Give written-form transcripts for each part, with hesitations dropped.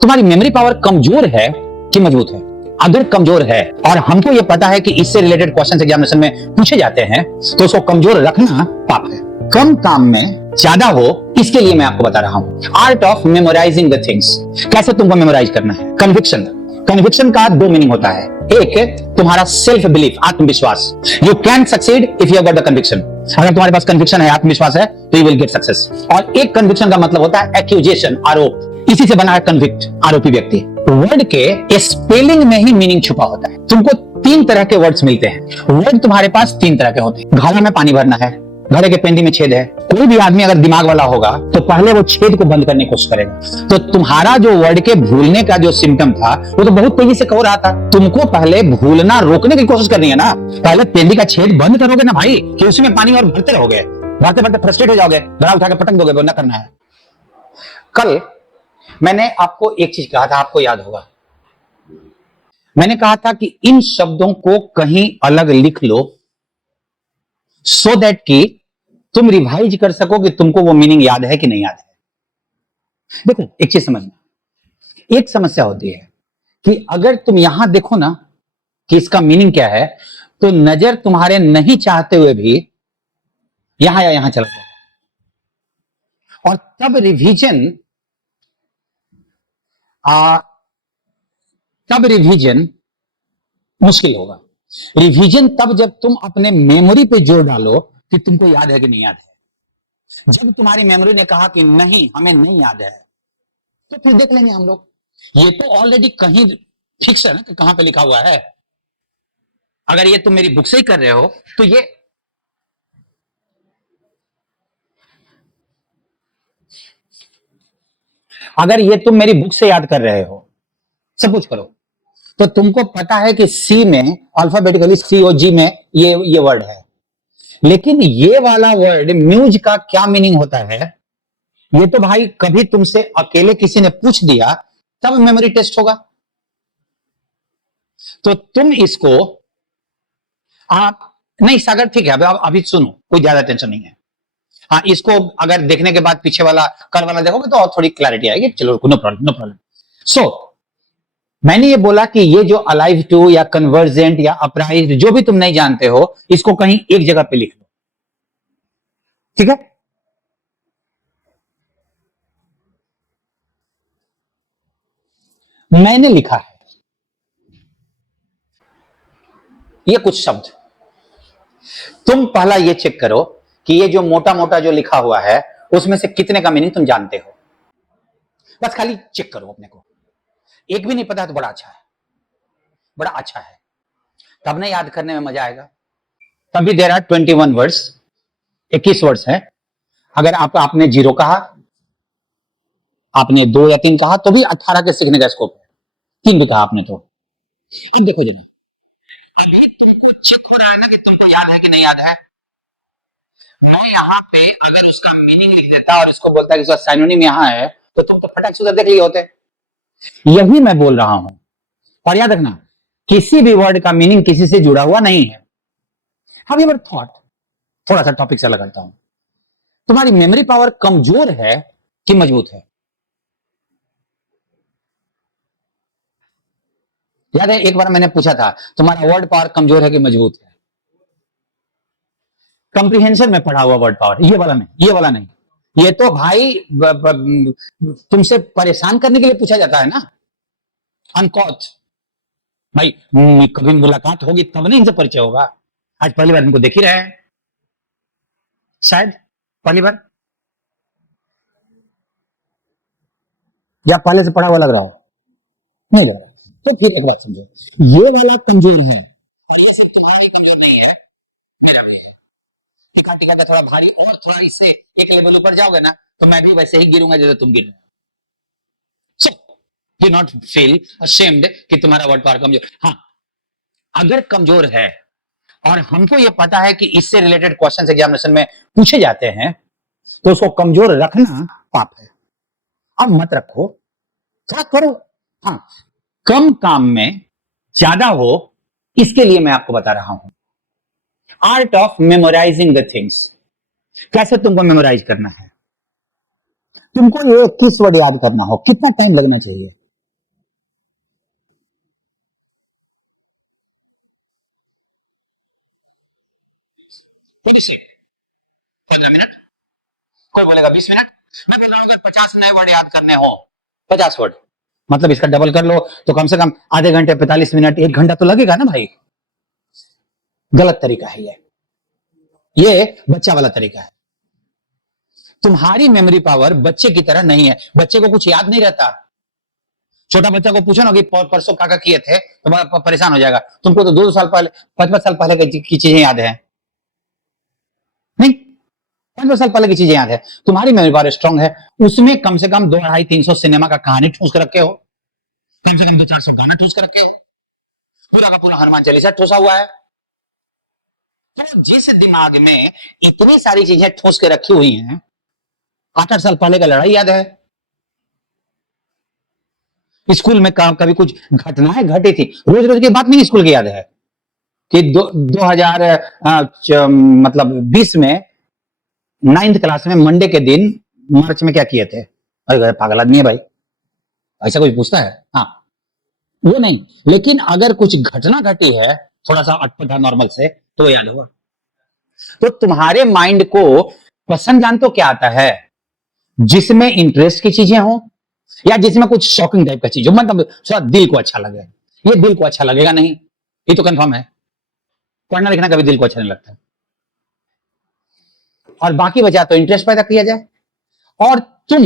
तुम्हारी memory power कमजोर है कि मजबूत है? अगर कमजोर है और हमको यह पता है कि इससे रिलेटेड क्वेश्चन एग्जामिनेशन में पूछे जाते हैं तो उसको कमजोर रखना पाप है। कम काम में ज्यादा हो, इसके लिए मैं आपको बता रहा हूं art of memorising the things. कैसे तुमको मेमोराइज करना है? कन्विक्शन। कन्विक्शन का दो मीनिंग होता है। एक, तुम्हारा सेल्फ बिलीफ, आत्मविश्वास। You can succeed if you got the conviction. अगर तुम्हारे पास कन्विक्शन है, आत्मविश्वास है, तो यू विल गेट सक्सेस। और एक कन्विक्शन का मतलब होता है एक्यूजेशन, आरोप। इसी से बना है कन्विक्ट, आरोपी व्यक्ति। वर्ड के स्पेलिंग में ही मीनिंग छुपा होता है। तुमको तीन तरह के वर्ड्स मिलते हैं। वर्ड तुम्हारे पास तीन तरह के होते हैं। घड़ा में पानी भरना है, घड़े के पेंडी में छेद है। कोई भी आदमी अगर दिमाग वाला होगा तो पहले वो छेद को बंद करने की कोशिश करेगा। तो तुम्हारा जो वर्ड के भूलने का जो सिम्टम था वो तो बहुत तेजी से हो रहा था। तुमको पहले भूलना रोकने की कोशिश करनी है ना। पहले पेंडी का छेद बंद करोगे ना भाई, कि उसमें पानी और भरते रहोगे, भरते भरते फ्रस्ट्रेट हो जाओगे, घड़ा उठा के पटक दोगे, वो ना करना है। कल मैंने आपको एक चीज कहा था, आपको याद होगा। मैंने कहा था कि इन शब्दों को कहीं अलग लिख लो सो दैट कि तुम रिवाइज कर सको कि तुमको वो मीनिंग याद है कि नहीं याद है। देखो एक चीज समझना, एक समस्या होती है कि अगर तुम यहां देखो ना कि इसका मीनिंग क्या है, तो नजर तुम्हारे नहीं चाहते हुए भी यहां या यहां चला जाएगा। और तब रिवीजन मुश्किल होगा। रिवीजन तब जब तुम अपने मेमोरी पे जोर डालो कि तुमको याद है कि नहीं याद है। जब तुम्हारी मेमोरी ने कहा कि नहीं, हमें नहीं याद है, तो फिर देख लेंगे हम लोग। ये तो ऑलरेडी कहीं फिक्स है ना कि कहां पे लिखा हुआ है। अगर ये तुम मेरी बुक से ही कर रहे हो तो ये तुम मेरी बुक से याद कर रहे हो, सब कुछ करो, तो तुमको पता है कि सी में अल्फाबेटिकली COG में ये वर्ड है। लेकिन ये वाला वर्ड म्यूज का क्या मीनिंग होता है, ये तो भाई कभी तुमसे अकेले किसी ने पूछ दिया तब मेमोरी टेस्ट होगा। तो तुम इसको नहीं सागर, ठीक है, अभी सुनो, कोई ज्यादा टेंशन नहीं है। हाँ, इसको अगर देखने के बाद पीछे वाला कर वाला देखोगे तो और थोड़ी क्लैरिटी आएगी। चलो, नो प्रॉब्लम, नो प्रॉब्लम। सो मैंने ये बोला कि ये जो अलाइव टू या कन्वर्जेंट या अपराइज्ड, जो भी तुम नहीं जानते हो, इसको कहीं एक जगह पे लिख लो, ठीक है? मैंने लिखा है ये कुछ शब्द। तुम पहला ये चेक करो कि ये जो मोटा मोटा जो लिखा हुआ है उसमें से कितने का मीनिंग तुम जानते हो। बस खाली चेक करो अपने को। एक भी नहीं पता तो बड़ा अच्छा है, बड़ा अच्छा है। तब ना याद करने में मजा आएगा। तभी देर आर 21 वर्ड्स, 21 वर्ड्स है। अगर आपने 0 कहा, आपने 2 या 3 कहा, तो भी 18 के सीखने का स्कोप है। 3 भी कहा आपने तो। अब देखो जना, अभी तुमको चेक हो रहा है ना कि तुमको याद है कि नहीं याद है। मैं यहाँ पे अगर उसका मीनिंग लिख देता और इसको बोलता कि उसका साइनोनिम यहाँ है, तो तुम तो फटाक से उधर देख लिए होते। यही मैं बोल रहा हूं। और याद रखना, किसी भी वर्ड का मीनिंग किसी से जुड़ा हुआ नहीं है। हैव यू एवर थॉट, थोड़ा सा टॉपिक से अलग करता हूं, तुम्हारी मेमोरी पावर कमजोर है कि मजबूत है? याद है एक बार मैंने पूछा था, तुम्हारा वर्ड पावर कमजोर है कि मजबूत है? कंप्रीहेंशन में पढ़ा हुआ वर्ड पावर, ये वाला नहीं, ये वाला नहीं। ये तो भाई तुमसे परेशान करने के लिए पूछा जाता है ना, अनकॉथ। भाई कभी मुलाकात होगी तब नहीं इनसे परिचय होगा। आज पहली बार इनको देख ही रहे हैं, शायद पहली बार, या पहले से पढ़ा हुआ लग रहा हो, नहीं लग रहा। तो फिर एक बात समझो, ये वाला कमजोर है और ये सिर्फ तुम्हारा भी कमजोर नहीं है, मेरा भी है। टिका टिका का थोड़ा भारी, और थोड़ा इससे एक लेवल ऊपर जाओगे ना तो मैं भी वैसे ही गिरूंगा जैसे तुम गिर रहे हो। So do not feel ashamed कि तुम्हारा वर्ड पावर कमजोर। हाँ, अगर कमजोर है और हमको ये पता है कि इससे रिलेटेड क्वेश्चन एग्जामिनेशन में पूछे जाते हैं, तो उसको कमजोर रखना पाप है। अब मत रखो, क्या करो। हाँ, कम काम में ज्यादा हो, इसके लिए मैं आपको बता रहा हूं art of memorising the things. कैसे तुमको मेमोराइज करना है। तुमको ये 21 वर्ड याद करना हो, कितना टाइम लगना चाहिए? 26 15 मिनट, कोई बोलेगा 20 मिनट। मैं बोल रहा हूं अगर 50 नए वर्ड याद करने हो, 50 वर्ड, मतलब इसका डबल कर लो तो कम से कम आधे घंटे, 45 मिनट, 1 घंटा तो लगेगा ना भाई। गलत तरीका है ये बच्चा वाला तरीका है। तुम्हारी मेमोरी पावर बच्चे की तरह नहीं है, बच्चे को कुछ याद नहीं रहता। छोटा बच्चा को पूछो ना कि परसों काका किए थे तो बड़ा परेशान हो जाएगा। तुमको तो 2 साल पहले, 5 साल पहले की चीजें याद है नहीं, 5 साल पहले की चीजें याद है। तुम्हारी मेमोरी पावर स्ट्रांग है, उसमें कम से कम 2 250 300 सिनेमा का कहानी ठूस कर रखे हो, कम से कम 200 400 गाना ठूस कर रखे हो, पूरा का पूरा हनुमान चालीसा ठूसा हुआ है। तो जिस दिमाग में इतनी सारी चीजें ठूस के रखी हुई हैं, 8 8 साल पहले का लड़ाई याद है। स्कूल में कभी कुछ घटनाएं घटी थी, रोज रोज की बात नहीं स्कूल की याद है कि 2000 मतलब 20 में 9th क्लास में मंडे के दिन मार्च में क्या किए थे। अरे पागल आदमी है भाई, ऐसा कोई पूछता है? हाँ, वो नहीं, लेकिन अगर कुछ घटना घटी है थोड़ा सा अटपटा नॉर्मल से तो याद होगा। तो तुम्हारे माइंड को पसंद जान तो क्या आता है, जिसमें इंटरेस्ट की चीजें हो या जिसमें कुछ शॉकिंग टाइप का चीज हो, मतलब थोड़ा दिल को अच्छा लगे। ये दिल को अच्छा लगेगा नहीं, ये तो कंफर्म है। पढ़ना लिखना कभी दिल को अच्छा नहीं लगता, और बाकी बचा तो इंटरेस्ट पैदा किया जाए। और तुम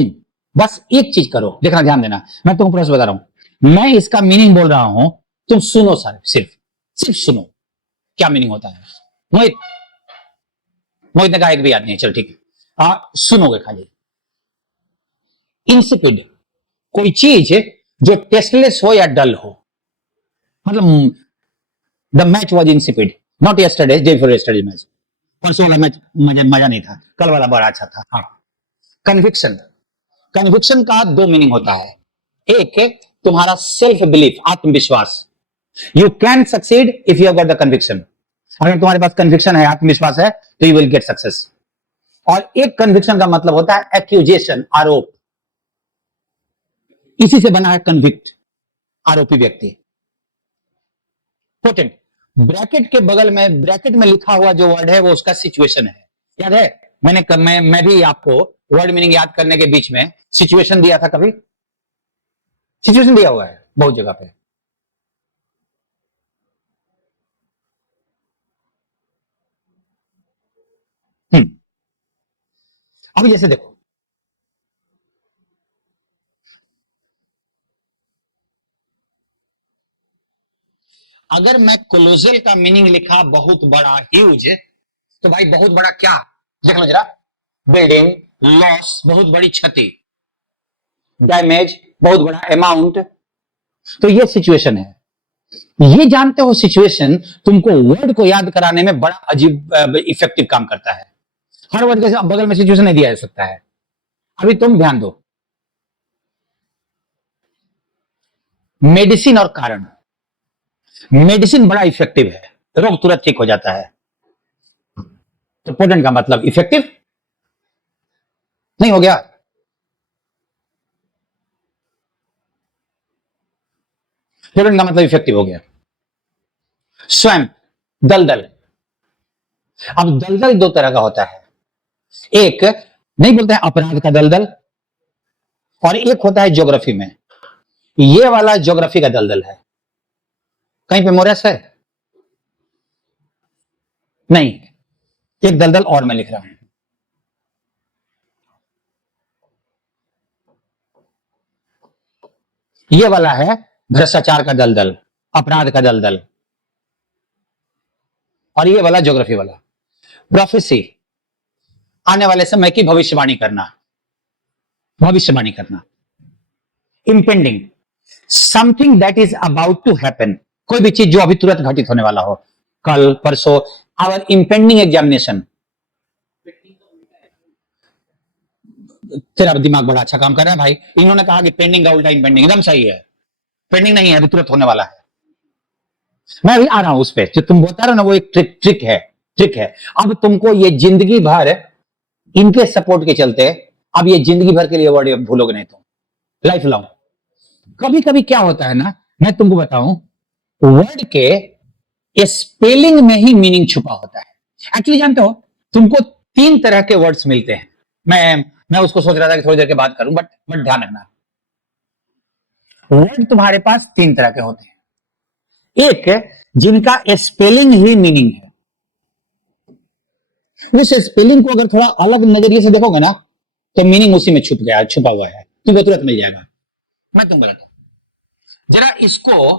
बस एक चीज करो, देखना, ध्यान देना, मैं तुमको प्रश्न बता रहा हूं, मैं इसका मीनिंग बोल रहा हूं, तुम सुनो सर, सिर्फ सिर्फ सुनो क्या मीनिंग होता है। मोहित, मोहित ने कहा एक भी याद नहीं, चल ठीक है, सुनोगे खाली। इंसिपिड, कोई चीज जो टेस्टलेस हो या डल हो, मतलब the match was insipid, not yesterday, day before yesterday match, परसों वाला मैच मजा नहीं था, कल वाला बड़ा अच्छा था। हाँ, कन्विक्शन, कन्विक्शन का 2 मीनिंग होता है। एक है तुम्हारा सेल्फ बिलीफ, आत्मविश्वास, you can succeed if you have got the conviction. अगर तुम्हारे पास कन्विक्शन है, आत्मविश्वास है, तो यू विल गेट सक्सेस। और एक कन्विक्शन का मतलब होता है एक्यूजेशन, आरोप, इसी से बना है कन्विक्ट, आरोपी व्यक्ति। पोटेंट, ब्रैकेट के बगल में, ब्रैकेट में लिखा हुआ जो वर्ड है वो उसका सिचुएशन है, याद है? मैं भी आपको वर्ड मीनिंग याद करने के बीच में सिचुएशन दिया था, कभी सिचुएशन दिया हुआ है बहुत जगह पे। अब जैसे देखो, अगर मैं कोलोजल का मीनिंग लिखा बहुत बड़ा, ह्यूज, तो भाई बहुत बड़ा क्या, देख लो जरा, बिल्डिंग, लॉस, बहुत बड़ी क्षति, डैमेज, बहुत बड़ा अमाउंट, तो ये सिचुएशन है। ये जानते हो सिचुएशन तुमको वर्ड को याद कराने में बड़ा अजीब इफेक्टिव काम करता है। हर वर्ड के बगल में सिचुएशन नहीं दिया जा सकता है। अभी तुम ध्यान दो, मेडिसिन और कारण, मेडिसिन बड़ा इफेक्टिव है, रोग तुरंत ठीक हो जाता है, तो पोटेंट का मतलब इफेक्टिव नहीं हो गया। पोटेंट का मतलब इफेक्टिव हो गया। स्वयं, दलदल, अब दलदल 2 तरह का होता है, एक नहीं बोलते हैं अपराध का दलदल, और एक होता है ज्योग्राफी में, ये वाला ज्योग्राफी का दलदल है। कहीं पे मोरस है नहीं, एक दलदल और मैं लिख रहा हूं, ये वाला है भ्रष्टाचार का दलदल, अपराध का दलदल, और ये वाला ज्योग्राफी वाला। प्रोफेसी, आने वाले समय की भविष्यवाणी करना, भविष्यवाणी करना। Impending, something that is about to happen, कोई भी चीज जो अभी तुरंत घटित होने वाला हो, कल परसों, आवर इंपेंडिंग एग्जामिनेशन। तेरा दिमाग बड़ा अच्छा काम कर रहा है भाई, इन्होंने कहा कि पेंडिंग का उल्टा इंपेंडिंग, एकदम सही है, पेंडिंग नहीं है, अभी तुरंत होने वाला है। मैं अभी आ रहा हूं उस पर, जो तुम बता रहे हो ना, वो एक ट्रिक है, ट्रिक है। अब तुमको ये जिंदगी भर इनके सपोर्ट के चलते, अब ये जिंदगी भर के लिए वर्ड भूलोगे नहीं, तुम लाइफ लॉन्ग। कभी कभी क्या होता है ना, मैं तुमको बताऊं, वर्ड के स्पेलिंग में ही मीनिंग छुपा होता है। एक्चुअली जानते हो, तुमको 3 तरह के वर्ड्स मिलते हैं। मैं उसको सोच रहा था कि थोड़ी देर के बाद करूं, बट ध्यान रखना, वर्ड तुम्हारे पास 3 तरह के होते हैं। एक जिनका स्पेलिंग ही मीनिंग है, उस स्पेलिंग को अगर थोड़ा अलग नजरिए से देखोगे ना, तो मीनिंग उसी में छुपा हुआ है, तुमको तुरंत मिल जाएगा। मैं तुमको बताता हूं, जरा इसको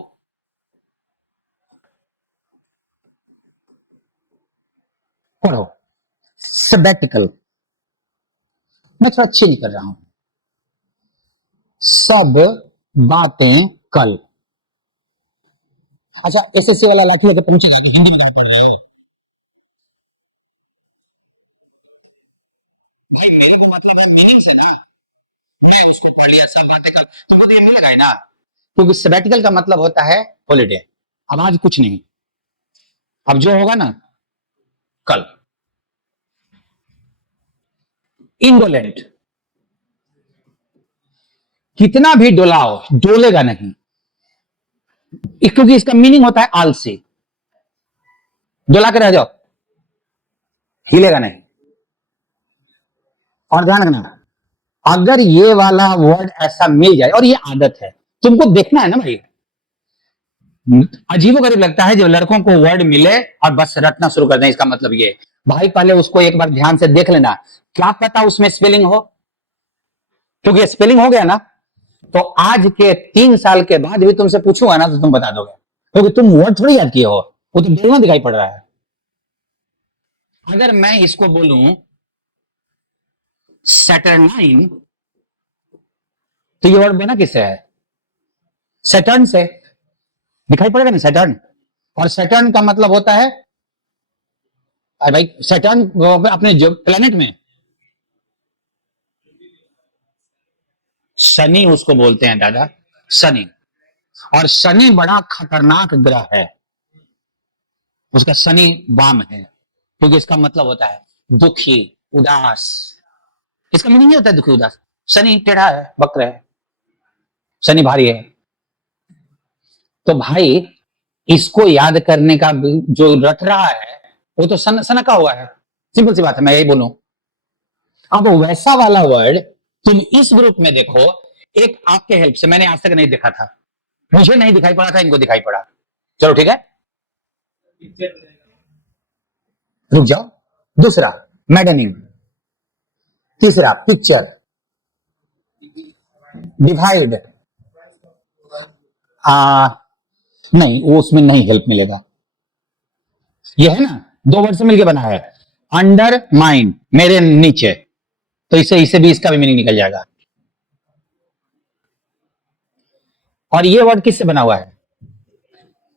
पढ़ो, सबैटिकल। मैं थोड़ा चेंज कर रहा हूं, सब बातें कल। अच्छा, एसएससी वाला लाठी लेके पहुंचेगा तो हिंदी में क्या पढ़ रहे हो भाई? मेरे को मतलब है मीनिंग से ना, मैं उसको पढ़ लिया, सब बातें कल, तुमको तो ये मिलेगा ही ना, क्योंकि सबैटिकल का मतलब होता है हॉलीडे। अब आज कुछ नहीं, अब जो होगा ना कल। इंडोलेंट, कितना भी डोलाओ डोलेगा नहीं, क्योंकि इसका मीनिंग होता है आलसी। डोला के रह जाओ, हिलेगा नहीं। और ध्यान रखना, अगर ये वाला वर्ड ऐसा मिल जाए, और ये आदत है, तुमको देखना है ना भाई, अजीबोगरीब लगता है जब लड़कों को वर्ड मिले और बस रटना शुरू कर दें। इसका मतलब ये भाई, पहले उसको एक बार ध्यान से देख लेना, क्या पता उसमें स्पेलिंग हो, क्योंकि स्पेलिंग हो गया ना, तो आज के 3 साल के बाद भी तुमसे पूछूंगा ना तो तुम बता दोगे, क्योंकि तुम वर्ड थोड़ी याद किए हो, वो तो बेलना दिखाई पड़ रहा है। अगर मैं इसको बोलूं सैटरनाइन, तो ये वर्ड बना किससे है? सैटर्न से। दिखाई पड़ेगा ना सैटर्न, और सैटर्न का मतलब होता है, अरे भाई सैटर्न अपने जो प्लेनेट में शनि उसको बोलते हैं दादा, शनि। और शनि बड़ा खतरनाक ग्रह है, उसका शनि वाम है, क्योंकि इसका मतलब होता है दुखी, उदास। इसका मीनिंग नहीं होता है दुखी उदास। शनि टेढ़ा है, वक्र है, शनि भारी है। तो भाई इसको याद करने का जो रट रहा है, वो तो सनका हुआ है। सिंपल सी बात है, मैं यही बोलूं। अब वैसा वाला वर्ड तुम इस ग्रुप में देखो, एक आपके हेल्प से, मैंने आज तक नहीं देखा था, मुझे नहीं दिखाई पड़ा था, इनको दिखाई पड़ा। चलो ठीक है, रुक जाओ। दूसरा मैडनिंग, तीसरा पिक्चर, डिवाइड, नहीं वो उसमें नहीं हेल्प मिलेगा। ये है ना, 2 वर्ड से मिलकर बना है, अंडर माइन, मेरे नीचे, तो इसे भी, इसका भी मीनिंग निकल जाएगा। और ये वर्ड किससे बना हुआ है?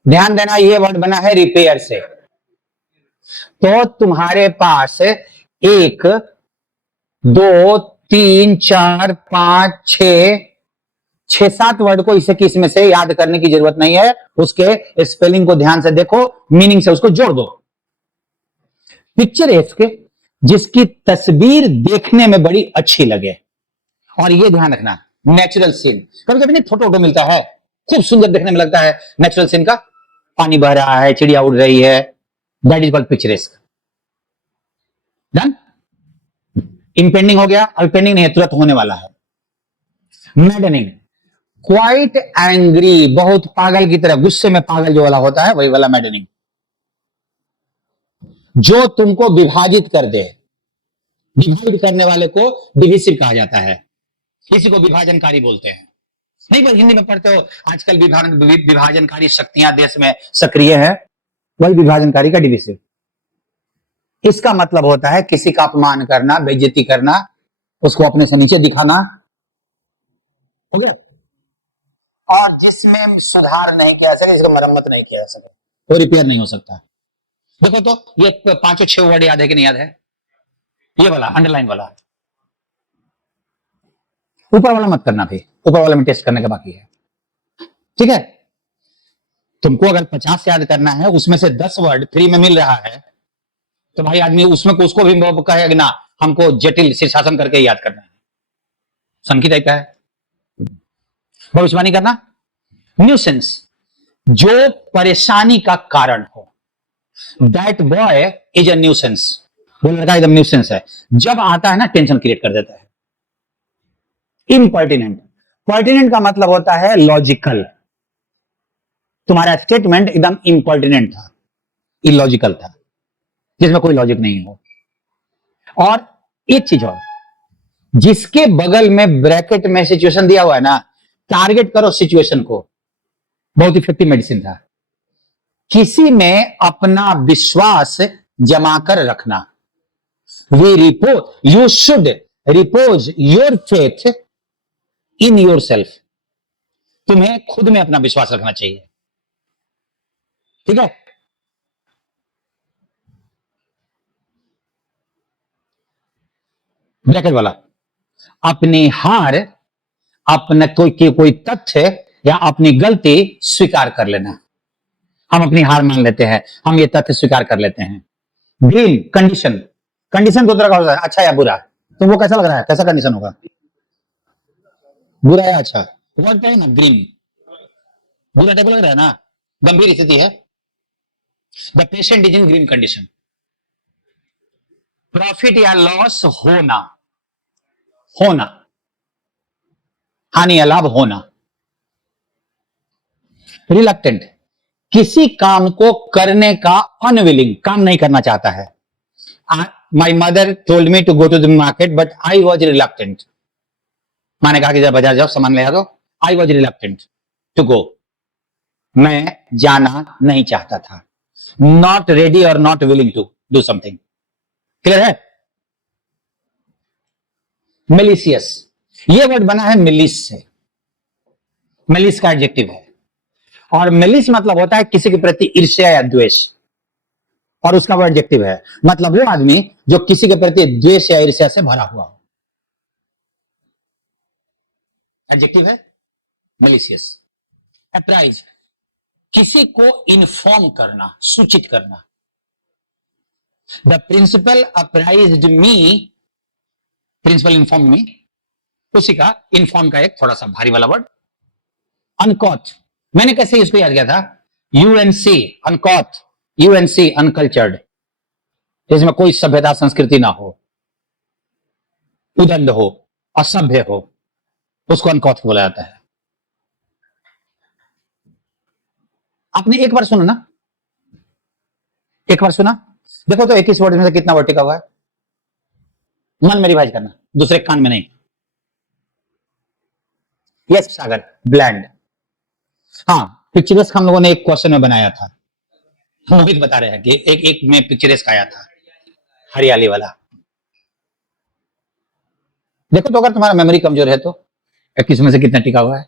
ध्यान देना, ये वर्ड बना है रिपेयर से। तो तुम्हारे पास 1 2 3 4 5 6 7 वर्ड को इसे किस में से याद करने की जरूरत नहीं है, उसके स्पेलिंग को ध्यान से देखो, मीनिंग से उसको जोड़ दो। पिक्चर इसके जिसकी तस्वीर देखने में बड़ी अच्छी लगे, और ये ध्यान रखना नेचुरल सीन। कभी कभी नहीं फोटो मिलता है, खूब सुंदर देखने में लगता है नेचुरल सीन का, पानी बह रहा है, चिड़िया उड़ रही है, that is called picturesque. Done. Impending हो गया, अभी पेंडिंग नहीं है, तुरंत होने वाला है। मैडनिंग, क्वाइट एंग्री, बहुत पागल की तरह, गुस्से में पागल जो वाला होता है, वही वाला मैडनिंग। जो तुमको विभाजित कर दे, डिवाइड करने वाले को डिविसिव कहा जाता है, इसी को विभाजनकारी बोलते हैं। नहीं, बस हिंदी में पढ़ते हो, आजकल विभाजनकारी शक्तियां देश में सक्रिय है, वही विभाजनकारी का डिविसिव। इसका मतलब होता है किसी का अपमान करना, बेइज्जती करना, उसको अपने से नीचे दिखाना, हो गया। और जिसमें सुधार नहीं किया जा सके, जिसको मरम्मत नहीं किया जा सके, वो रिपेयर नहीं हो सकता। देखो तो ये 5-6 वर्ड याद है कि नहीं याद है? ये वाला अंडरलाइन वाला, ऊपर वाला मत करना भाई, ऊपर वाला में टेस्ट करने का बाकी है, ठीक है। तुमको अगर 50 याद करना है, उसमें से 10 वर्ड फ्री में मिल रहा है, तो भाई आदमी उसमें उसको भी कहेगा ना, हमको जटिल शीर्षासन करके याद करना है, संकी टाइप का है। भविष्यवाणी करना, न्यूसेंस, जो परेशानी का कारण हो, that boy is a nuisance, वो लड़का एकदम न्यूसेंस है। जब आता है ना टेंशन क्रिएट कर देता है। इम्पर्टिनेंट, पर्टिनेंट का मतलब होता है लॉजिकल। तुम्हारा स्टेटमेंट एकदम इम्पर्टिनेंट था, इलॉजिकल था, जिसमें कोई लॉजिक नहीं हो। और एक चीज और, जिसके बगल में ब्रैकेट में सिचुएशन दिया हुआ है ना, टारगेट करो सिचुएशन को, बहुत इफेक्टिव मेडिसिन था। किसी में अपना विश्वास जमा कर रखना। You should repose your faith in your self. तुम्हें खुद में अपना विश्वास रखना चाहिए, ठीक है। ब्रैकेट वाला, अपनी हार, अपना कोई तथ्य या अपनी गलती स्वीकार कर लेना। हम अपनी हार मान लेते हैं, हम ये तथ्य स्वीकार कर लेते हैं। Green, condition. कंडीशन दो तरह का होता है, अच्छा या बुरा। तो वो कैसा लग रहा है, कैसा कंडीशन होगा, बुरा या अच्छा। वर्ड है ना ग्रीन, बुरा टाइप लग रहा है ना, गंभीर स्थिति है। The patient is in green condition. Profit या लॉस होना, होना, हानि या लाभ होना। रिलक्टेंट, किसी काम को करने का अनविलिंग, काम नहीं करना चाहता है। My mother told me to go to the market but I was reluctant. माँ ने कहा कि जब बाजार जाओ सामान ले आ दो। I was reluctant to go, मैं जाना नहीं चाहता था। नॉट रेडी और not willing to do something. Clear है। मेलिशियस, ये वर्ड बना है मिलिस से, मिलिस का एडजेक्टिव है। और मेलिस मतलब होता है किसी के प्रति ईर्ष्या या द्वेष, और उसका वो एडजेक्टिव है, मतलब वो आदमी जो किसी के प्रति द्वेष या ईर्ष्या से भरा हुआ हो। एडजेक्टिव है मेलिशियस। अप्राइज, किसी को इन्फॉर्म करना, सूचित करना। The principal apprised me, principal inform me, उसी का इन्फॉर्म का एक थोड़ा सा भारी वाला वर्ड। अनकॉट, मैंने कैसे इसको याद किया था, यूएनसी, अनकॉट, यूएनसी अनकल्चर्ड, जिसमें कोई सभ्यता संस्कृति ना हो, उदंड हो, असभ्य हो, उसको अनकॉट बोला जाता है। आपने एक बार सुना ना, एक बार सुना, देखो तो 21 वर्ड में से कितना वर्ड टिका हुआ है। मन में रिवाइज करना, दूसरे कान में नहीं। यस सागर, ब्लैंड। हाँ, पिक्चरेस्क हम लोगों ने एक क्वेश्चन में बनाया था, मोहित बता रहे हैं कि एक में पिक्चरेस्क आया था, हरियाली वाला। देखो तो अगर तुम्हारा मेमोरी कमजोर है तो 21 में से कितना टिका हुआ है।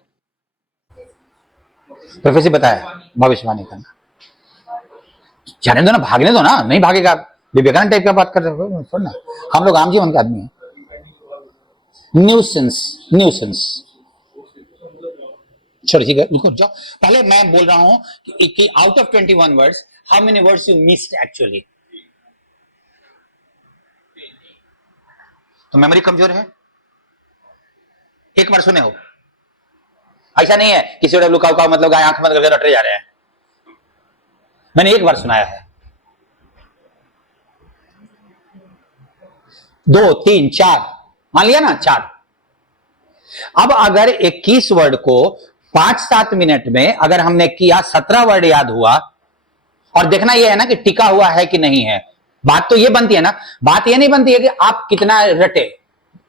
प्रोफेसर बताया, भविष्यवाणी करना। जाने दो ना, भागने दो ना, नहीं भागेगा। विवेकानंद टाइप का बात कर रहे हो ना, हम लोग आम जीवन का आदमी है। न्यूसेंस, न्यूसेंस, चलो ठीक है, रुको जाओ। पहले मैं बोल रहा हूं कि out of 21 words how many words you missed actually. तो मेमोरी कमजोर है, एक बार सुने हो। ऐसा नहीं है किसी ने लुका मतलब आंख मत करके रटे जा रहे हैं। मैंने एक बार सुनाया है, 2, 3, 4, मान लिया ना 4। अब अगर 21 वर्ड को 5-7 मिनट में अगर हमने किया, 17 वर्ड याद हुआ, और देखना यह है ना कि टिका हुआ है कि नहीं है। बात तो यह बनती है ना, बात यह नहीं बनती है कि आप कितना रटे,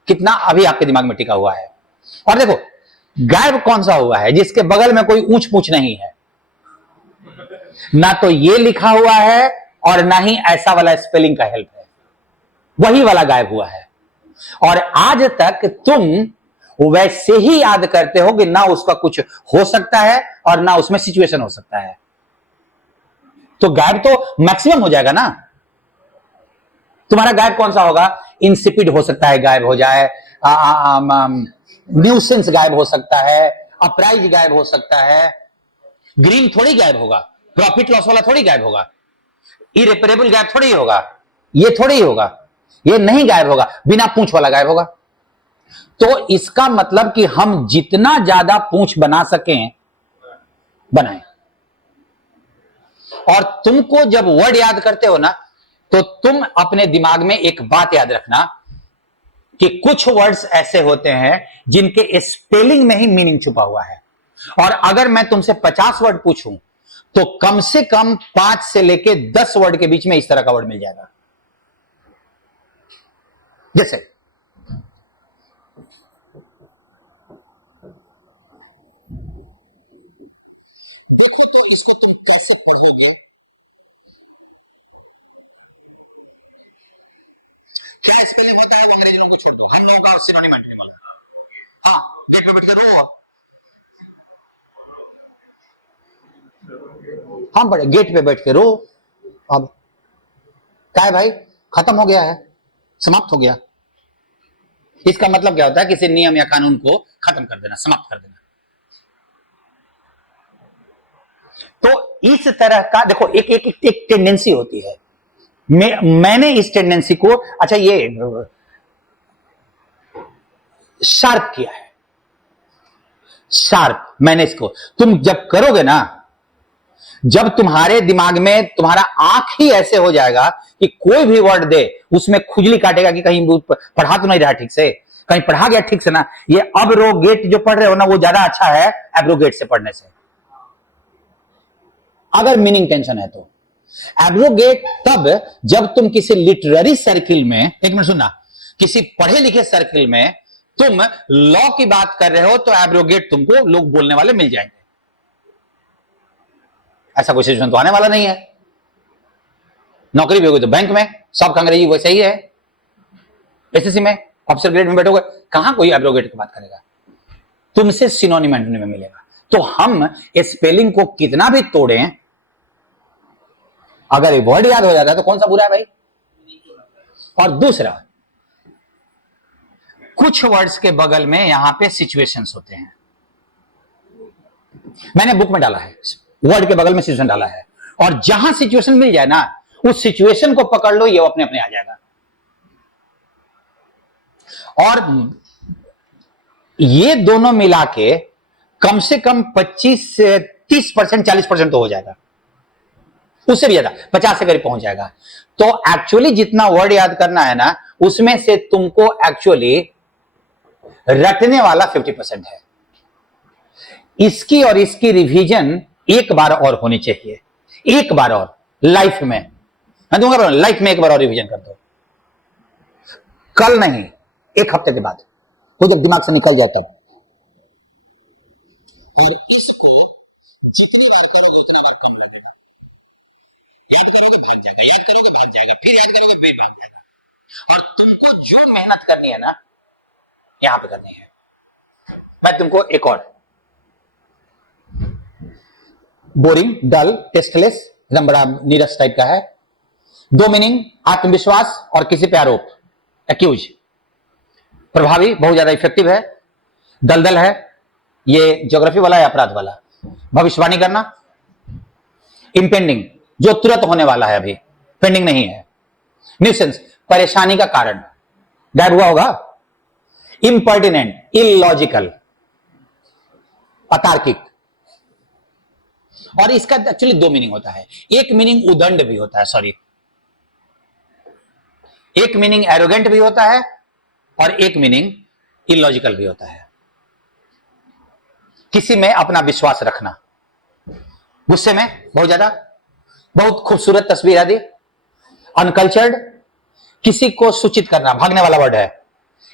कितना अभी आपके दिमाग में टिका हुआ है। और देखो, गायब कौन सा हुआ है जिसके बगल में कोई ऊंच पूछ नहीं है, ना तो ये लिखा हुआ है और ना ही ऐसा वाला स्पेलिंग का हेल्प है, वही वाला गायब हुआ है। और आज तक तुम वैसे ही याद करते हो कि ना उसका कुछ हो सकता है और ना उसमें सिचुएशन हो सकता है। तो गायब तो मैक्सिमम हो जाएगा ना। तुम्हारा गायब कौन सा होगा, इंसिपिड हो सकता है, गायब हो जाए, न्यूसेंस गायब हो सकता है, अपराइज गायब हो सकता है। ग्रीन थोड़ी गायब होगा, प्रॉफिट लॉस वाला थोड़ी गायब होगा, इरेपरेबल गायब थोड़ी होगा, ये थोड़ी होगा, ये नहीं गायब होगा, बिना पूंछ वाला गायब होगा। तो इसका मतलब कि हम जितना ज्यादा पूंछ बना सकें बनाएं। और तुमको जब वर्ड याद करते हो ना, तो तुम अपने दिमाग में एक बात याद रखना कि कुछ वर्ड्स ऐसे होते हैं जिनके स्पेलिंग में ही मीनिंग छुपा हुआ है। और अगर मैं तुमसे 50 वर्ड पूछूं तो कम से कम 5 से लेके 10 वर्ड के बीच में इस तरह का वर्ड मिल जाएगा। जैसे देखो तो इसको तुम कैसे पढ़ोगे। क्या स्पेलिंग होता है तो अंग्रेजी लोगों को छोड़ दो, हम लोगों का सिनोनिम एंटोनिम। हाँ, गेट पे बैठ कर रो, हम बड़े गेट पे बैठ के रो। अब क्या है भाई, खत्म हो गया है, समाप्त हो गया। इसका मतलब क्या होता है, किसी नियम या कानून को खत्म कर देना, समाप्त कर देना। तो इस तरह का देखो एक एक, एक, एक टेंडेंसी होती है। मैंने इस टेंडेंसी को अच्छा ये शार्प किया है, शार्प मैंने इसको, तुम जब करोगे ना, जब तुम्हारे दिमाग में तुम्हारा आंख ही ऐसे हो जाएगा कि कोई भी वर्ड दे उसमें खुजली काटेगा कि कहीं पढ़ा तो नहीं रहा ठीक से, कहीं पढ़ा गया ठीक से ना। ये अब्रोगेट जो पढ़ रहे हो ना वो ज्यादा अच्छा है एब्रोगेट से पढ़ने से, अगर मीनिंग टेंशन है तो। एब्रोगेट तब जब तुम किसी लिटरेरी सर्किल में, एक मिनट सुनना, किसी पढ़े लिखे सर्किल में तुम लॉ की बात कर रहे हो तो एब्रोगेट तुमको लोग बोलने वाले मिल जाएंगे। ऐसा कोई सिचुएशन तो आने वाला नहीं है। नौकरी भी होगी तो बैंक में, सबका अंग्रेजी वैसे ही है। एसएससी में ऑफिसर ग्रेड में बैठोगे, कहां कोई एब्रोगेट की बात करेगा, तुमसे सिनोनिम एंटोनिम में मिलेगा। तो हम स्पेलिंग को कितना भी तोड़ें, अगर एक वर्ड याद हो जाता है तो कौन सा बुरा है भाई। और दूसरा, कुछ वर्ड्स के बगल में यहां पे सिचुएशंस होते हैं। मैंने बुक में डाला है, वर्ड के बगल में सिचुएशन डाला है, और जहां सिचुएशन मिल जाए ना उस सिचुएशन को पकड़ लो, ये अपने अपने आ जाएगा। और ये दोनों मिला के कम से कम 25 से 30%, 40% तो हो जाएगा, उससे भी ज्यादा 50 से करीब पहुंच जाएगा। तो एक्चुअली जितना वर्ड याद करना है ना उसमें से तुमको एक्चुअली रटने वाला 50% है। इसकी और इसकी रिवीजन एक बार और होनी चाहिए, एक बार और लाइफ में। मैं दूंगा लाइफ में एक बार और रिवीजन कर दो, कल नहीं, एक हफ्ते के बाद, वो जब दिमाग से निकल जाए तब। और तुमको जो मेहनत करनी है ना यहां पे करनी है। मैं तुमको एक और, बोरिंग, डल, टेस्टलेस, एकदम बड़ा नीरस टाइप का है। दो मीनिंग, आत्मविश्वास और किसी पे आरोप, एक्यूज। प्रभावी, बहुत ज्यादा इफेक्टिव है। दलदल है, ये ज्योग्राफी वाला है, अपराध वाला। भविष्यवाणी करना, इंपेंडिंग, जो तुरंत होने वाला है, अभी पेंडिंग नहीं है। न्यूसेंस, परेशानी का कारण, डैड हुआ होगा। इम्पर्टिनेंट, इलॉजिकल, अतार्किक। और इसका एक्चुअली दो मीनिंग होता है, एक मीनिंग उदंड भी होता है, सॉरी, एक मीनिंग एरोगेंट भी होता है और एक मीनिंग इलॉजिकल भी होता है। किसी में अपना विश्वास रखना, गुस्से में बहुत ज्यादा, बहुत खूबसूरत तस्वीर आदि। अनकल्चर्ड, किसी को सूचित करना, भागने वाला वर्ड है।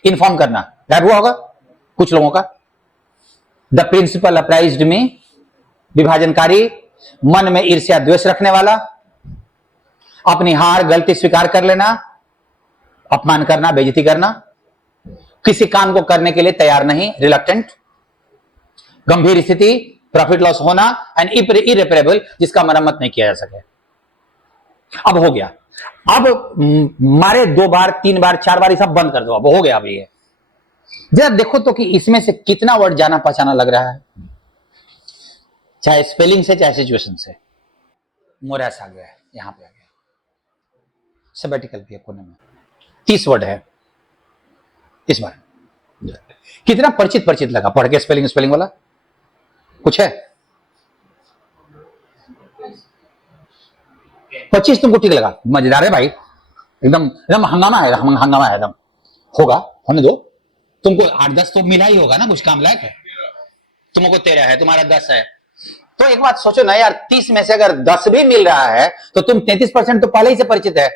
इन्फॉर्म करना, दैट हुआ होगा कुछ लोगों का। द प्रिंसिपल अप्राइज्ड मी, विभाजनकारी, मन में ईर्ष्या द्वेष रखने वाला, अपनी हार गलती स्वीकार कर लेना, अपमान करना, बेइज्जती करना, किसी काम को करने के लिए तैयार नहीं, रिलक्टेंट, गंभीर स्थिति, प्रॉफिट लॉस होना, एंड इरेपरेबल, जिसका मरम्मत नहीं किया जा सके। अब हो गया, अब मारे 2 बार 3 बार 4 बार ये सब बंद कर दो, अब हो गया। अब ये जरा देखो तो कि इसमें से कितना वर्ड जाना पहचाना लग रहा है, चाहे स्पेलिंग से चाहे सिचुएशन से। मोरस आ गया है, यहां पे आ गया, सबैटिकल भी है कोने में। 30 वर्ड है इस बार। कितना परिचित परिचित लगा पढ़ के, स्पेलिंग स्पेलिंग वाला कुछ है। 25 तुमको ठीक लगा, मजेदार है भाई। एकदम एकदम हंगामा है, हंगामा है एकदम। होगा, होने दो। तुमको 8-10 तो मिला ही होगा ना, कुछ काम लायक है। तुमको 13 है, तुम्हारा 10 है, तो एक बात सोचो ना यार, 30 में से अगर 10 भी मिल रहा है तो तुम 33% तो पहले ही से परिचित है।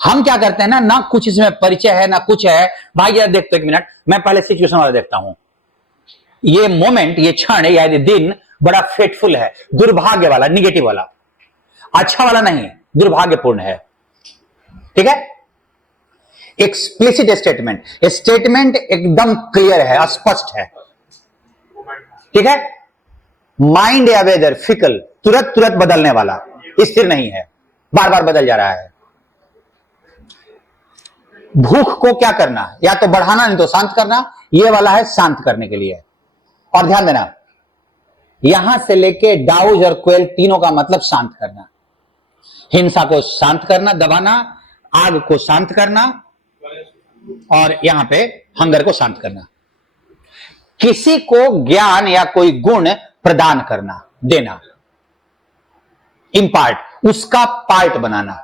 हम क्या करते हैं ना कुछ इसमें परिचय है ना कुछ है। भाई यार देखते 1 मिनट, मैं पहले सिचुएशन वाला देखता हूं। ये मोमेंट, ये क्षण या ये दिन बड़ा फेटफुल है, दुर्भाग्य वाला, निगेटिव वाला, अच्छा वाला नहीं, दुर्भाग्यपूर्ण है। ठीक है, एक्सप्लिसिट स्टेटमेंट, स्टेटमेंट एकदम क्लियर है, स्पष्ट है। ठीक है, माइंड या वेदर फिकल, तुरंत तुरंत बदलने वाला, स्थिर नहीं है, बार बार बदल जा रहा है। भूख को क्या करना, या तो बढ़ाना नहीं तो शांत करना, ये वाला है शांत करने के लिए। और ध्यान देना, यहां से लेके डाउज और क्वेल तीनों का मतलब शांत करना। हिंसा को शांत करना, दबाना, आग को शांत करना, और यहां पे हंगर को शांत करना। किसी को ज्ञान या कोई गुण प्रदान करना, देना, इम्पार्ट, उसका पार्ट बनाना।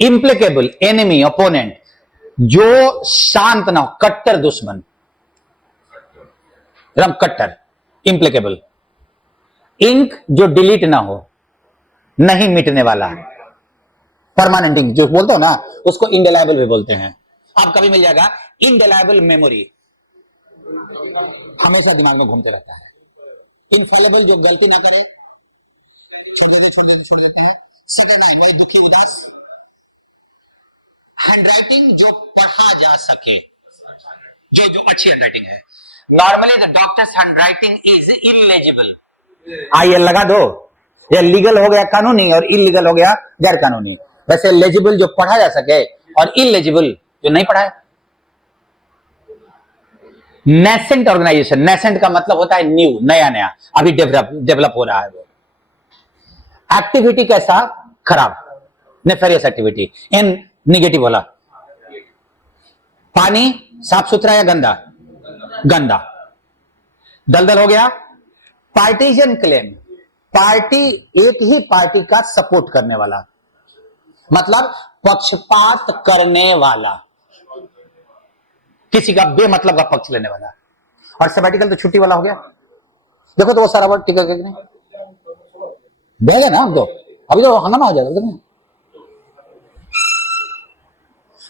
इम्प्लिकेबल, एनिमी, ओपोनेंट, जो शांत ना हो, कट्टर दुश्मन, एकदम कट्टर, इम्प्लिकेबल। इंक, जो डिलीट ना हो, नहीं मिटने वाला, परमानेंट इंक जो बोलते हो ना, उसको इंडेलाइबल भी बोलते हैं। आप कभी मिल जाएगा इंडेलाइबल मेमोरी, हमेशा दिमाग में घूमते रहता है। इनफॉलेबल, जो गलती ना करे, छोड़ देते हैं। सेकंड, वही दुखी, उदास। हैंडराइटिंग, जो पढ़ा जा सके, जो अच्छी हैंडराइटिंग है। Normally the doctors handwriting is illegible. आइए लगा दो, ये लीगल हो गया कानूनी और इलीगल हो गया गैर कानूनी। वैसे लेजिबल जो पढ़ा जा सके और इलेजिबल जो नहीं पढ़ा है। नेसेंट ऑर्गेनाइजेशन, नेसेंट का मतलब होता है न्यू, नया नया, अभी डेवलप हो रहा है वो। एक्टिविटी कैसा, खराब, नेफेरियस एक्टिविटी, इन निगेटिव वाला। पानी साफ सुथरा या गंदा, गंदा। दलदल हो गया। पार्टीजन क्लेम, पार्टी, एक ही पार्टी का सपोर्ट करने वाला, मतलब पक्षपात करने वाला, किसी का बेमतलब का पक्ष लेने वाला। और सबैटिकल तो छुट्टी वाला हो गया। देखो तो वो सारा वर्ड टिक है कि नहीं, बेग है ना अब तो, अभी तो हंगामा हो जाएगा।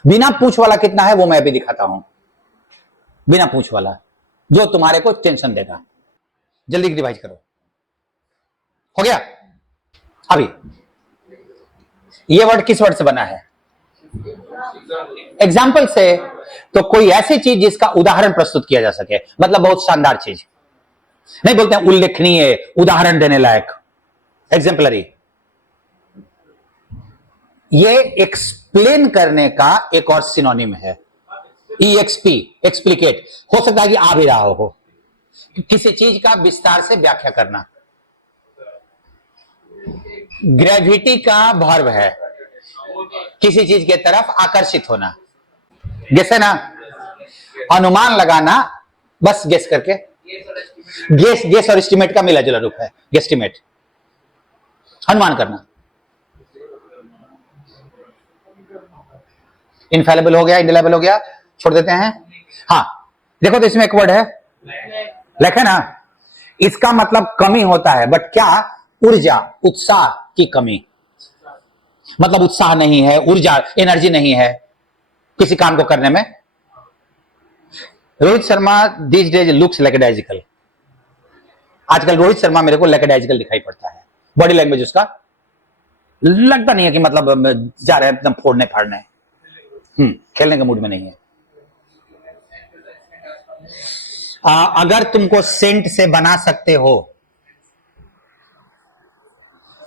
बिना पूछ वाला कितना है वो मैं अभी दिखाता हूं। बिना पूछ वाला जो तुम्हारे को टेंशन देगा। जल्दी रिवाइज करो, हो गया। अभी ये वर्ड किस वर्ड से बना है, एग्जाम्पल से। तो कोई ऐसी चीज जिसका उदाहरण प्रस्तुत किया जा सके, मतलब बहुत शानदार चीज, नहीं बोलते हैं उल्लेखनीय, उदाहरण देने लायक, एग्जाम्पलरी। ये एक्सप्लेन करने का एक और सिनोनिम है, EXP, एक्सप्लिकेट। हो सकता है कि आ भी रहा हो, किसी चीज का विस्तार से व्याख्या करना। ग्रेविटी का वर्ब है, किसी चीज के तरफ आकर्षित होना, जैसे ना अनुमान लगाना, बस गेस करके, गेस और एस्टिमेट का मिला जुला रूप है, गेस्टिमेट, अनुमान करना। इनफेलेबल हो गया, इंडेलेबल हो गया, छोड़ देते हैं। हाँ देखो तो इसमें एक वर्ड है लैक, है ना। इसका मतलब कमी होता है, बट क्या, ऊर्जा, उत्साह की कमी, मतलब उत्साह नहीं है, ऊर्जा, एनर्जी नहीं है किसी काम को करने में। Rohit Sharma this days looks lackadaisical. आजकल रोहित शर्मा मेरे को लैकेडाइजिकल दिखाई पड़ता है, बॉडी लैंग्वेज उसका लगता नहीं है कि मतलब जा रहे हैं एकदम फोड़ने फाड़ने, खेलने के मूड में नहीं है। अगर तुमको सेंट से बना सकते हो,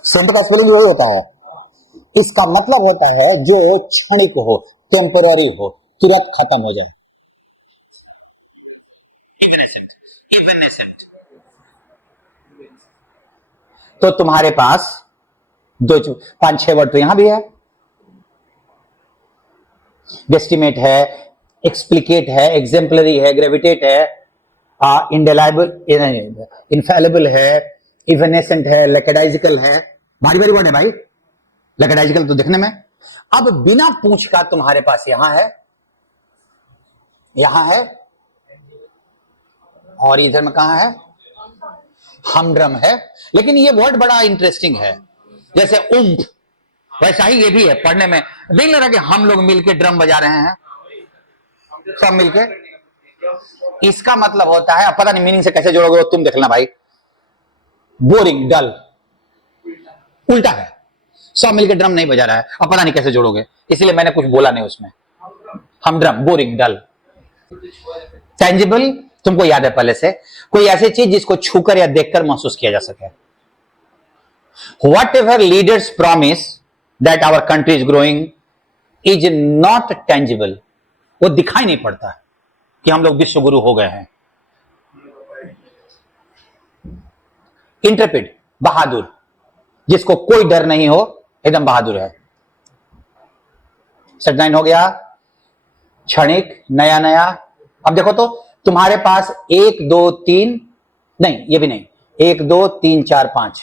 सेंट का स्पेलिंग वही होता है, इसका मतलब होता है जो क्षणिक हो, टेम्पररी हो, तुरंत खत्म हो जाए। तो तुम्हारे पास 5-6 वर्ड तो यहां भी है, गेस्टिमेट है, एक्सप्लिकेट है, एग्जेम्पलरी है, ग्रेविटेट है, इंडेलाइबल, इनफेलेबल है, इवेनेसेंट है, लैकेडाइजिकल है। भारी भारी वर्ड है भाई, लैकेडाइजिकल तो दिखने में अब बिना पूंछ का तुम्हारे पास यहां है, यहां है, और इधर में कहां है, हमड्रम है। लेकिन ये वर्ड बड़ा इंटरेस्टिंग है, जैसे उम्फ, वैसा ही ये भी है पढ़ने में। देख ले रहा कि हम लोग मिलके ड्रम बजा रहे हैं, सब मिलके। इसका मतलब होता है, अब पता नहीं मीनिंग से कैसे जोड़ोगे वो तुम देखना भाई। बोरिंग, डल, उल्टा है। सब मिलके ड्रम नहीं बजा रहा है, अब पता नहीं कैसे जोड़ोगे, इसलिए मैंने कुछ बोला नहीं उसमें। हम ड्रम, बोरिंग, डल। टेंजिबल तुमको याद है पहले से, कोई ऐसी चीज जिसको छूकर या देखकर महसूस किया जा सके। Whatever leaders promise that our country is growing is not tangible, वो दिखाई नहीं पड़ता कि हम लोग विश्व गुरु हो गए हैं। इंट्रेपिड, बहादुर, जिसको कोई डर नहीं हो, एकदम बहादुर है। सेट हो गया। क्षणिक, नया नया। अब देखो तो तुम्हारे पास 1 2 3, नहीं ये भी नहीं, 1 2 3 4 5,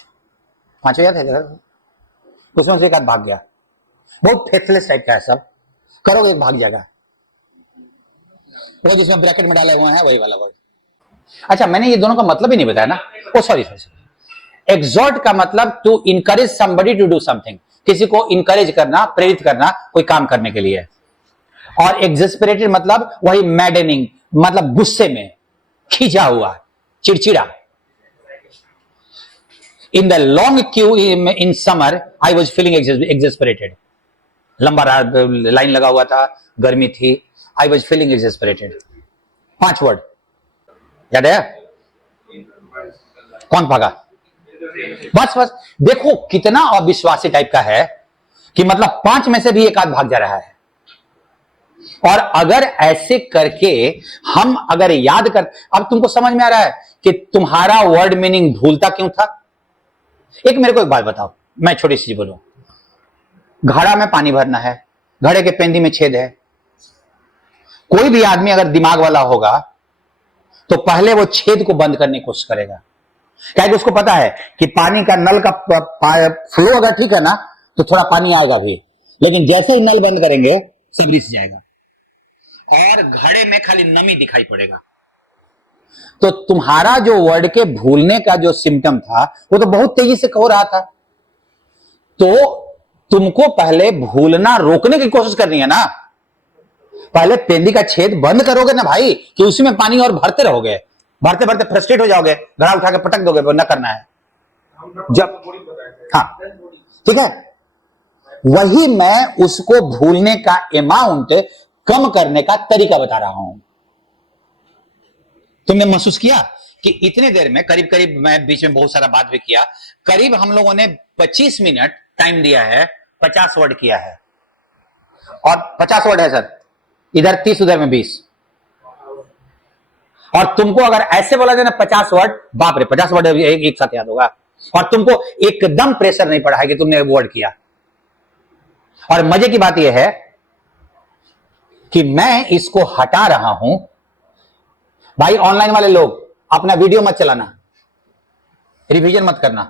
पांच हो जाते, उसमें से एक आध भाग गया। बहुत फेथलेस टाइप का है सब, करोगे एक भाग जाएगा। वो जिसमें ब्रैकेट में डाले हुए हैं वही वाला वर्ड। अच्छा, मैंने ये दोनों का मतलब ही नहीं बताया ना। ओ सॉरी, एक्सॉर्ट का मतलब to encourage somebody to do something, किसी को इनकरेज करना, प्रेरित करना कोई काम करने के लिए। और एक्सस्परेटेड मतलब वही मैडनिंग, मतलब गुस्से में, खींचा हुआ, चिड़चिड़ा। In the long queue in summer, I was feeling exasperated. लंबा लाइन लगा हुआ था, गर्मी थी, I was feeling exasperated. 5 word याद है? कौन भागा? बस बस, देखो कितना अविश्वासी टाइप का है कि मतलब 5 में से भी एक आध भाग जा रहा है। और अगर ऐसे करके हम अगर याद कर, अब तुमको समझ में आ रहा है कि तुम्हारा वर्ड मीनिंग भूलता क्यों था। एक मेरे को एक बात बताओ, मैं छोटी सी बोलूं, घड़ा में पानी भरना है, घड़े के पेंदी में छेद है। कोई भी आदमी अगर दिमाग वाला होगा तो पहले वो छेद को बंद करने की कोशिश करेगा, क्या उसको पता है कि पानी का नल का फ्लो अगर ठीक है ना तो थोड़ा पानी आएगा भी, लेकिन जैसे ही नल बंद करेंगे सब रिस जाएगा और घड़े में खाली नमी दिखाई पड़ेगा। तो तुम्हारा जो वर्ड के भूलने का जो सिम्टम था वो तो बहुत तेजी से हो रहा था। तो तुमको पहले भूलना रोकने की कोशिश करनी है ना। पहले पेंदी का छेद बंद करोगे ना भाई, कि उसी में पानी और भरते रहोगे, भरते भरते फ्रस्ट्रेट हो जाओगे, घड़ा उठा के पटक दोगे, न करना है जब। हाँ ठीक है, वही मैं उसको भूलने का अमाउंट कम करने का तरीका बता रहा हूं। तुमने महसूस किया कि इतने देर में करीब करीब, मैं बीच में बहुत सारा बात भी किया, करीब हम लोगों ने 25 मिनट टाइम दिया है, 50 वर्ड किया है। और 50 वर्ड है सर, इधर 30 उधर में 20। और तुमको अगर ऐसे बोला जाए ना 50 वर्ड, बाप रे 50 वर्ड एक साथ याद होगा, और तुमको एकदम प्रेशर नहीं पड़ा है कि तुमने वर्ड किया। और मजे की बात यह है कि मैं इसको हटा रहा हूं। भाई ऑनलाइन वाले लोग अपना वीडियो मत चलाना, रिवीजन मत करना।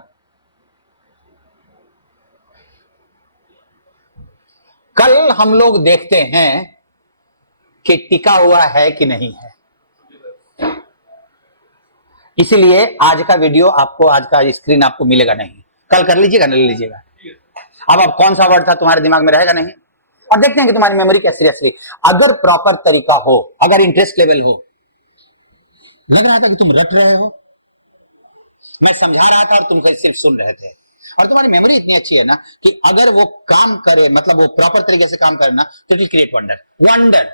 कल हम लोग देखते हैं कि टिका हुआ है कि नहीं है। इसीलिए आज का वीडियो आपको, आज का स्क्रीन आपको मिलेगा नहीं, कल कर लीजिएगा, ले लीजिएगा। अब कौन सा वर्ड था तुम्हारे दिमाग में रहेगा नहीं, और देखते हैं कि तुम्हारी मेमोरी कैसी रहती। अगर प्रॉपर तरीका हो, अगर इंटरेस्ट लेवल हो, लग रहा था कि तुम रट रहे हो, मैं समझा रहा था और तुम सिर्फ सुन रहे थे, और तुम्हारी मेमोरी इतनी अच्छी है ना कि अगर वो काम करे, मतलब वो प्रॉपर तरीके से काम करे ना, तो इट विल क्रिएट वंडर।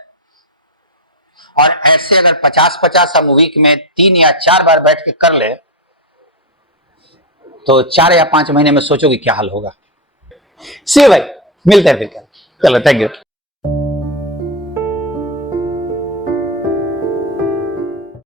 और ऐसे अगर 50-50 हम वीक में 3 या 4 बार बैठ के कर ले, तो 4 या 5 महीने में सोचोगे क्या हाल होगा। सी भाई, मिलते हैं फिर कल। चलो, थैंक यू।